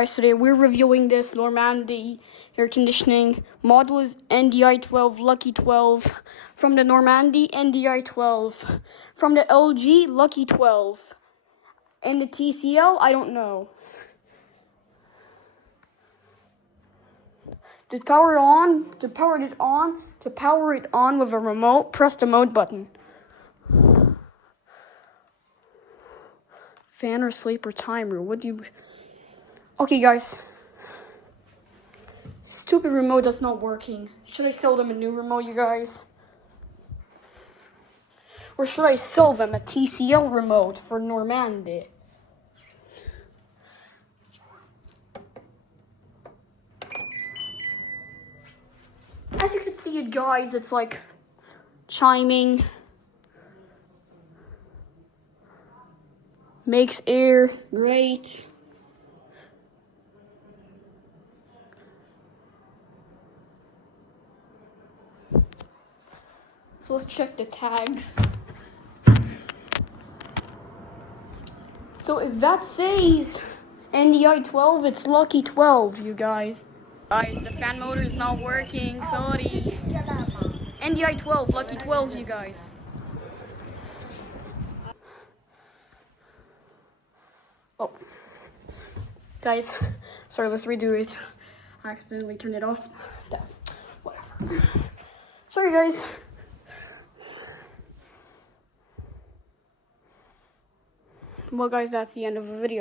Guys, today we're reviewing this Normande air conditioning. Model is NDI12 Lucky 12. From the Normande NDI 12. From the LG Lucky 12. And the TCL, I don't know. To power it on with a remote, press the mode button. Fan or sleep or timer. What do you... Okay, guys. Stupid remote that's not working. Should I sell them a new remote, you guys? Or should I sell them a TCL remote for Normande? As you can see it, guys, it's like chiming. Makes air great. So let's check the tags. So if that says NDI 12, it's Lucky 12, you guys. Guys, the fan motor is not working, sorry. NDI 12, Lucky 12, you guys. Oh. Guys, sorry, let's redo it. I accidentally turned it off. Whatever. Sorry, guys. Well, guys, that's the end of the video.